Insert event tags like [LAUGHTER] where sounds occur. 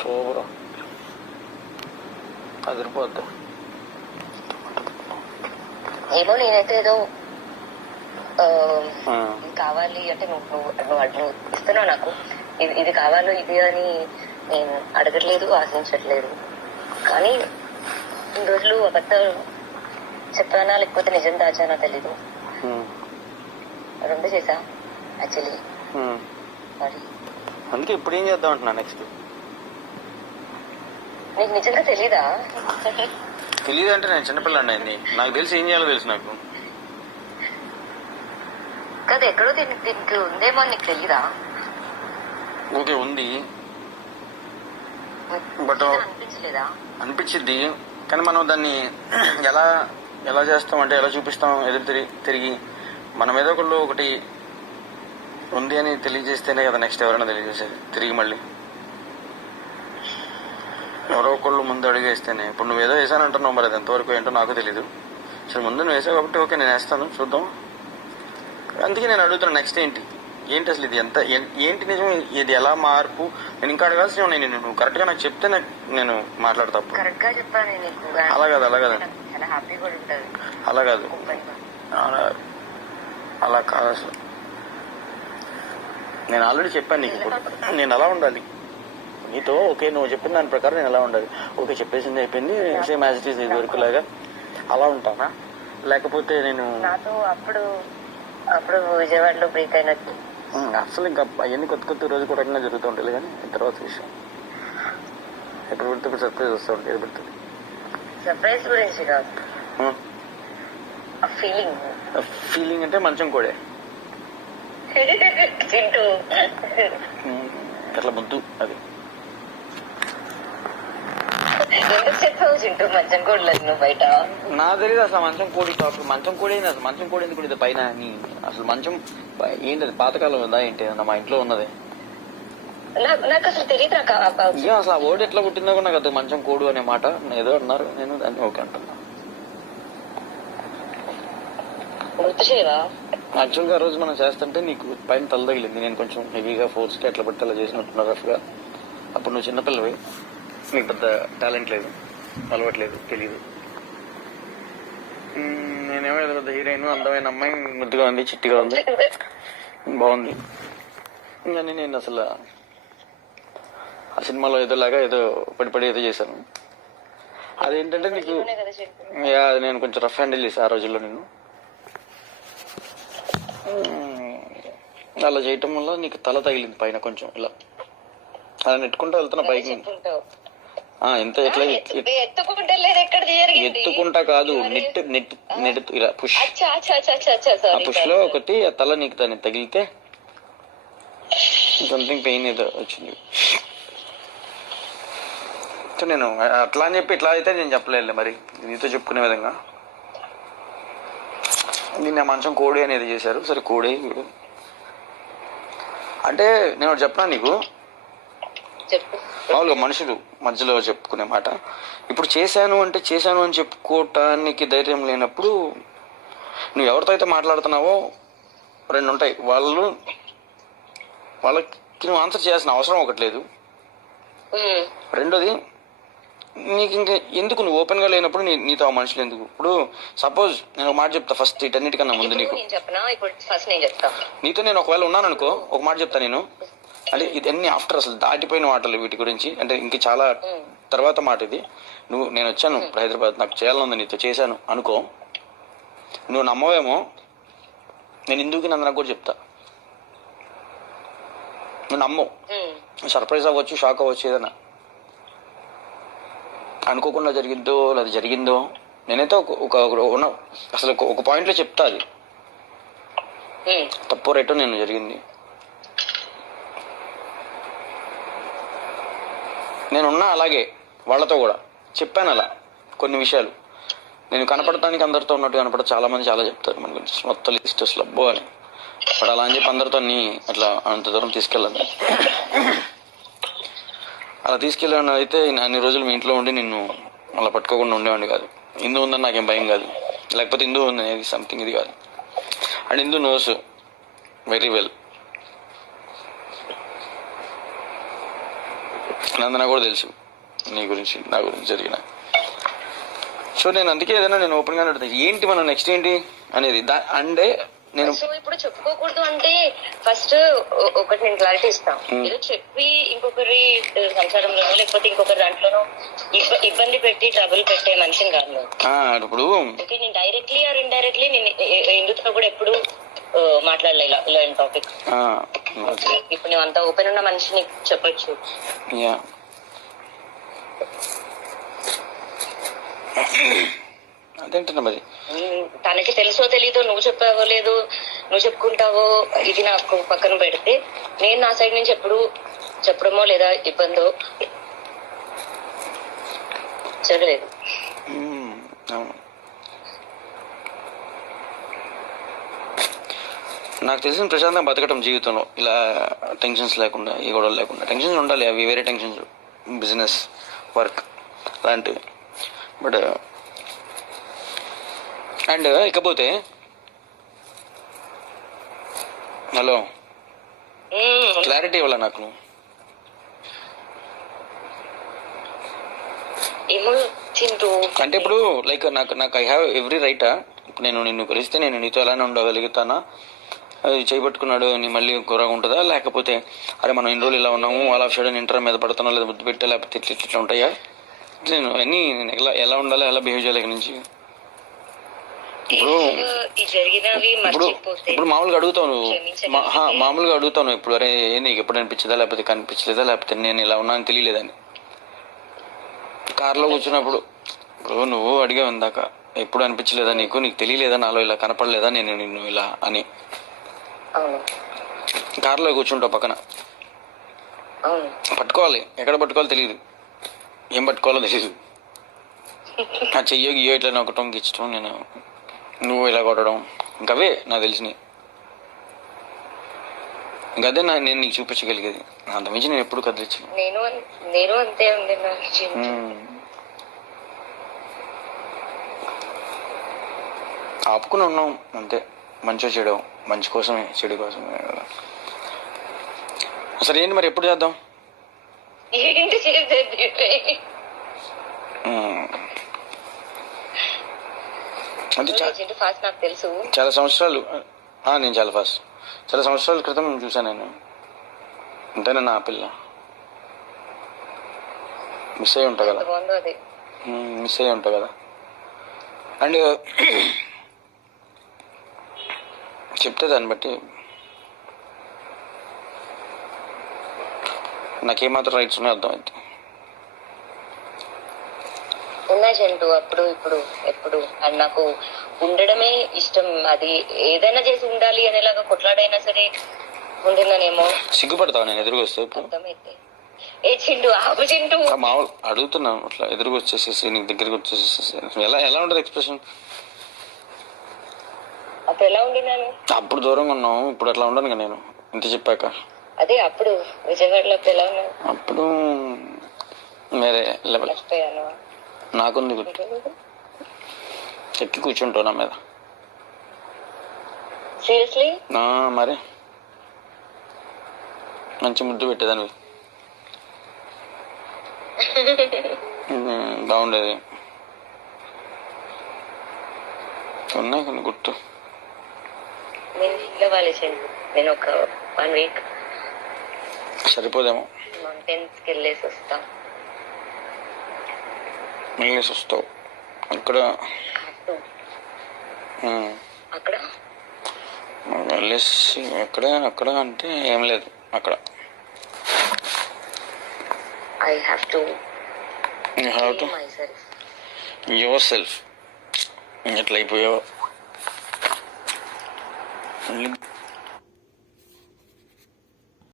Super. అదిరిపోద్ది. ఏమో నేనైతే ఏదో కావాలి అంటే నువ్వు నువ్వు నువ్వు ఇస్తున్నావు నాకు. ఇది ఇది కావాలో ఇది అని నేను అడగట్లేదు ఆశించట్లేదు. కానీ ఇన్ని రోజులు అబద్ధాలు చెప్పానా లేకపోతే నిజం దాచానా తెలీదు. రెండు చేసా యాక్చువల్లీ. మరి అందుకే ఇప్పుడు ఏం చేద్దాం అంటున్నా నెక్స్ట్? నీకు నిజంగా తెలీదా? తెలియదు అంటే నేను చిన్నపిల్లండి నాకు తెలిసి ఏం చేయాలో తెలుసు నాకు. కదా ఎక్కడో దీనికి దీనికి ఉందేమో నీకు తెలీదా? ఓకే ఉంది. అనిపించలేదా? అనిపించిద్ది. కానీ మనం దాన్ని [CLEARS THROAT] ఎలా ఎలా చేస్తాం అంటే ఎలా చూపిస్తాం ఎదురు తిరిగి తిరిగి? మన మీద ఒకళ్ళు ఒకటి ఉంది అని తెలియజేస్తేనే కదా నెక్స్ట్ ఎవరైనా తెలియజేసేది. తిరిగి మళ్ళీ. ఎవరో ఒకళ్ళు ముందు అడిగేస్తేనే. ఇప్పుడు నువ్వు ఏదో వేసానంటున్నావు మరి అది ఎంతవరకు ఏంటో నాకు తెలీదు. సరే ముందు నువ్వు వేసావు కాబట్టి ఓకే నేను వేస్తాను చూద్దాం. అందుకే నేను అడుగుతున్నా నెక్స్ట్ ఏంటి? ఏంటి అసలు ఇది ఎంత ఏంటి నిజం? ఇది ఎలా మార్పు? నేను ఇంకా అడగాల్సిన ఉన్నాయి నేను నువ్వు కరెక్ట్గా నాకు చెప్తే నేను మాట్లాడతా. కరెక్ట్గా అలా కాదు, అలా కాదు. అలా కాదు. అలా కాదు అసలు. నేను ఆల్రెడీ చెప్పాను నీకు నేను అలా ఉండాలి. నీతో ఓకే నువ్వు చెప్పిన దాని ప్రకారం నేను ఎలా ఉండాలి? ఓకే చెప్పేసింది అయిపోయింది సేమ్ యాజ్ ఇట్ ఈస్ ఇది వరకు లాగా. అలా ఉంటానా? లేకపోతే నేను నాతో అప్పుడు అప్పుడు విజయవాడలో బ్రేక్ అయినట్టు. అసలు ఇంకా అవన్నీ కొత్త కొత్త రోజు కూడా జరుగుతూ ఉంటాయి కానీ తర్వాత విషయం. ఎప్పుడు పడితే ఇప్పుడు సర్ప్రైజ్ వస్తూ ఉంటాయి ఎప్పుడు పడితే సర్ప్రైజ్ గురించి కాదు. ఫీలింగ్ ఫీలింగ్ అంటే మంచం కోడే. [LAUGHS] అట్లా ముద్దు అది. ఎందుకు చెప్పావు చింటూ మంచం కూడా నువ్వు బయట. నా తెలియదు అసలు మంచం కోడి అసలు మంచం కోడి ఏంది అసలు మంచం కోడి ఇది పైన నీ అసలు మంచం పై- ఏంటి అది పాతకాలం ఉందా ఏంటి మా ఇంట్లో ఉన్నది. నాకు అసలు తెలియదు ఆ- అసలు ఓడి ఎట్లా పుట్టిందో కూడా నాకు అది మంచం కోడు అనే మాట ఏదో అన్నారు నేను దాన్ని ఓకే అంటున్నా. గుర్తు యాక్చువల్గా ఆ రోజు మనం చేస్తుంటే నీకు పైన తల తగిలింది. నేను కొంచెం హెవీగా ఫోర్స్గా ఎట్లా పడితే అలా చేసినట్టున్నా రఫ్గా. అప్పుడు నువ్వు చిన్నపిల్లవి. నీకు పెద్ద టాలెంట్ లేదు. అలవాట్లేదు తెలియదు మ్మ్, నేనేమో ఏదో పెద్ద హీరోయిన్ అందమైన అమ్మాయి ముద్దుగా ఉంది చిట్టిగా ఉంది. బాగుంది. కానీ నేను అసలు? ఆ సినిమాలో ఏదోలాగా ఏదో పడి పడి ఏదో చేశాను. అదేంటంటే నీకు అది నేను కొంచెం రఫ్ హ్యాండిల్ చేశాను ఆ రోజుల్లో నేను. మ్మ్. అలా చేయటం వల్ల నీకు తల తగిలింది పైన కొంచెం ఇలా. అలా నెట్టుకుంటూ వెళ్తున్నా పైకి. ఆ, ఎంత ఎట్లా ఎత్- ఎత్- ఎత్తుకుంటే కాదు నెట్ నెట్ నెట్ ఇలా పుష్ పుష్లో ఒకటి తల నీకు దాన్ని తగిలితే సంథింగ్ పెయిన్ ఏదో వచ్చింది. నేను అట్లా అని చెప్పి ఇట్లా అయితే నేను చెప్పలేదు మరి. నీతో చెప్పుకునే విధంగా. నిన్న మంచం కోడి అనేది చేశారు. సరే కోడి. అంటే నేను ఒకటి చెప్పనా నీకు? చెప్పు. మామూలుగా మనుషులు మధ్యలో చెప్పుకునే మాట. ఇప్పుడు చేశాను అంటే చేశాను అని చెప్పుకోవటానికి ధైర్యం లేనప్పుడు నువ్వు ఎవరితో అయితే మాట్లాడుతున్నావో రెండు ఉంటాయి. వాళ్ళు వాళ్ళకి నువ్వు ఆన్సర్ చేయాల్సిన అవసరం ఒకటి లేదు. రెండోది నీకు ఇంకా ఎందుకు నువ్వు ఓపెన్గా లేనప్పుడు నీతో ఆ మనుషులు ఎందుకు? ఇప్పుడు సపోజ్ నేను ఒక మాట చెప్తా ఫస్ట్ వీటన్నిటికన్నా ముందు నీకు. నీతో నేను ఒకవేళ ఉన్నాను అనుకో ఒక మాట చెప్తా నేను. అంటే ఇదన్నీ ఆఫ్టర్ అసలు దాటిపోయిన మాటలు వీటి గురించి. అంటే ఇంక చాలా. తర్వాత మాట ఇది. నువ్వు నేను వచ్చాను ఇప్పుడు హైదరాబాద్ నాకు చేయాలనుంది నీతో చేశాను అనుకో. నువ్వు నమ్మవేమో నేను ఇందుకు నందనకు కూడా చెప్తా. నువ్వు నమ్మవు. సర్ప్రైజ్ అవ్వచ్చు షాక్ అవ్వచ్చు ఏదైనా. అనుకోకుండా జరిగిద్దో లేదా జరిగిందో నేనైతే ఒక ఉన్న అసలు ఒక- పాయింట్లో చెప్తా అది. తప్పు రేటో నేను జరిగింది. నేనున్నా అలాగే వాళ్ళతో కూడా. చెప్పాను అలా కొన్ని విషయాలు. నేను కనపడటానికి అందరితో ఉన్నట్టు కనపడ చాలా మంది చాలా చెప్తారు మన గురించి. మొత్తం లిస్ట్ స్లబ్బో అని. బట్ అలా అని చెప్పి అందరితో అన్ని అట్లా అంత దూరం తీసుకెళ్ళదు అలా తీసుకెళ్ళాను అయితే అన్ని రోజులు మీ ఇంట్లో ఉండి నిన్ను అలా పట్టుకోకుండా ఉండేవాడిని కాదు. ఇందు ఉందని నాకేం భయం కాదు. లేకపోతే ఇందు ఉంది అనేది సంథింగ్ ఇది కాదు. And Indu knows very well Nandana కూడా తెలుసు నీ గురించి నా గురించి జరిగిన. సో నేను అందుకే ఏదైనా నేను ఓపెన్గా అడుగుతా ఏంటి మనం నెక్స్ట్ ఏంటి అనేది? అంటే నేను సో ఇప్పుడు చెప్పుకోకూడదు అంటే ఫస్ట్ ఒకటి నేను క్లారిటీ ఇస్తాను. ఏదో చెప్పి ఇంకొకరి సంసారంలోనో లేకపోతే ఇంకొకరి దాంట్లోనో ఇబ్బ- ఇబ్బంది పెట్టి ట్రబుల్ పెట్టే మనిషిని కాదు ఇప్పుడు ఓకే నేను డైరెక్ట్లీ ఆర్ ఇండైరెక్ట్లీ నేను ఎందుతో కూడా ఎప్పుడు మాట్లాడలే ఇలా ఇలాంటి టాపిక్. ఇప్పుడు నువ్వు అంత ఓపెన్ ఉన్న మనిషిని చెప్పొచ్చు. యా. అదేంటన్నా మరి? ఉమ్, తనకి తెలుసో తెలీదో నువ్వు చెప్పావో లేదు నువ్వు చెప్పుకుంటావో ఇది నాకు పక్కన పెడితే నేను నా సైడ్ నుంచి ఎప్పుడు చెప్పడమో లేదా ఇబ్బందో జరగలేదు అవును. నాకు తెలిసిన ప్రశాంతంగా బతకటం జీవితంలో. ఇలా టెన్షన్స్ లేకుండా ఏ గొడవలు లేకుండా. టెన్షన్స్ ఉండాలి అవి వేరే టెన్షన్స్. బిజినెస్ వర్క్ అలాంటివి. బట్ అండ్ ఇకపోతే హలో. క్లారిటీ ఇవ్వాల నాకు? అంటే ఇప్పుడు లైక్ నాకు నాకు ఐ హ్యావ్ ఎవ్రీ రైట్ నేను నిన్ను కలిస్తే నేను నీతో ఎలానే ఉండగలుగుతానా? అది చేయబట్టుకున్నాడు నీ మళ్ళీ కూరగా ఉంటుందా? లేకపోతే అరే మనం ఇన్ని రోజులు ఇలా ఉన్నాము అలా షడన్ ఇంటర్ మీద పడుతున్నా లేదా ముద్దు పెట్టా లేకపోతే ఇట్లా ఇట్లా ఉంటాయా? నేను అన్నీ నేను ఎలా ఎలా ఉండాలి ఎలా బిహేవ్ చేయాలి ఇక్కడి నుంచి? ఇప్పుడు ఇప్పుడు ఇప్పుడు మామూలుగా హా, మామూలుగా అడుగుతావు నువ్వు ఇప్పుడు. అరే నీకు ఎప్పుడు అనిపించదా లేకపోతే కనిపించలేదా లేకపోతే నేను ఇలా ఉన్నాను తెలియలేదని. కార్లో కూర్చున్నప్పుడు ఇప్పుడు నువ్వు అడిగావు ఇందాక ఎప్పుడు అనిపించలేదా నీకు? నీకు తెలియలేదా నాలో ఇలా కనపడలేదా నేను నిన్ను ఇలా అని. కార్లో కూర్చుంటావు పక్కన. పట్టుకోవాలి. ఎక్కడ పట్టుకోవాలో తెలియదు ఏం పట్టుకోవాలో తెలియదు ఆ [LAUGHS] చెయ్యో గియ్యో ఇట్లా నొక్కటం గిచ్చటం నేను నువ్వు ఇలా కొట్టడం ఇంకవే నాకు తెలిసినవి. ఇంకదే నా నేను నీకు చూపించగలిగేది. అంతమించి నేను ఎప్పుడు కదిలించను. నేను నేను అంతే ఉంది నా ఆపుకుని ఉన్నాం. అంతే. మంచిగా చెడు మంచి కోసమే చెడు కోసమే కదా. సరే ఏంటి మరి ఎప్పుడు చేద్దాం? ఏంటి చేసేది? ఉమ్. అంటే చా- చింటూ ఫాస్ట్ నాకు తెలుసు. చాలా సంవత్సరాలు నేను చాలా ఫాస్ట్ చాలా సంవత్సరాల క్రితం చూసాను నేను. అంతేనా నా పిల్ల. మిస్ అయ్యి ఉంటా కదా. మిస్ అయ్యి ఉంటా కదా. అండ్ చెప్తే దాన్ని బట్టి నాకేమాత్రం రైట్స్ ఉన్నాయో అర్థమైంది. ఉన్నాయి చింటూ అప్పుడు ఇప్పుడు ఎప్పుడు? అండ్ నాకు ఉండడమే ఇష్టం. అది ఏదైనా చేసి ఉండాలి అనేలాగా కొట్లాడైనా సరే ఉండిందనేమో సిగ్గుపడతావు నేను ఎదురుగా వస్తే అర్థమైతే. ఏ చింటూ ఆపు చింటూ. ఆ, మామూలు అడుగుతున్నాను అట్లా ఎదురుగా వచ్చేసేసి నీకు దగ్గరికి వచ్చేసేసి. ఎలా ఎలా ఉంటుంది ఎక్స్ప్రెషన్ అప్పుడు ఎలా ఉండినాను? అప్పుడు దూరంగా ఉన్నావు ఇప్పుడు అట్లా ఉండను నేను. ఇంత చెప్పాక. అదే అప్పుడు విజయవాడలో అప్పుడు ఎలా ఉన్నాను అప్పుడు వేరే లెవెల్ మర్చిపోయాను. నాకుంది గుర్తు. ఎక్కి కూర్చుంటావు నా మీద. సీరియస్లీ? నా మరి. మంచి ముద్దు పెట్టేదానివి. ఉమ్, బాగుండేది. ఉన్నాయి కొన్ని గుర్తు. నేను అవ్వాలి చింటూ నేను ఒక వన్ వీక్ సరిపోదేమో. మౌంటైన్స్కి వెళ్ళేసి వస్తా. వెళ్ళేసి వస్తావు. అక్కడ ఉమ్, అక్కడ? వెళ్ళేసి ఎక్కడ? అక్కడ అంటే ఏం లేదు. అక్కడ. I have to you have to myself yourself ఎట్లా Link